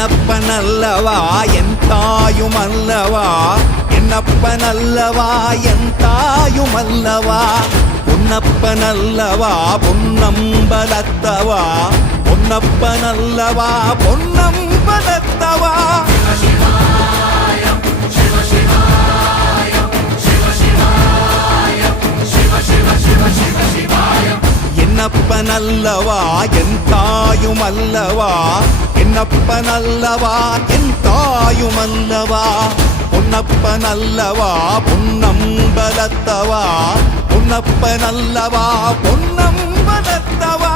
என்னப்பனல்லவா என் தாயுமல்லவா, என்னப்பனல்லவா என் தாயுமல்லவா, பொன்னப்பனல்லவா பொன்னம்பலத்தவா, பொன்னப்பனல்லவா பொன்னம்பலத்தவா. என்னப்பனல்லவா என் தாயுமல்லவா, என்னப்பனல்லவா என் தாயுமல்லவா, பொன்னப்பனல்லவா பொன்னம்பலத்தவா, பொன்னப்பனல்லவா பொன்னம்பலத்தவா.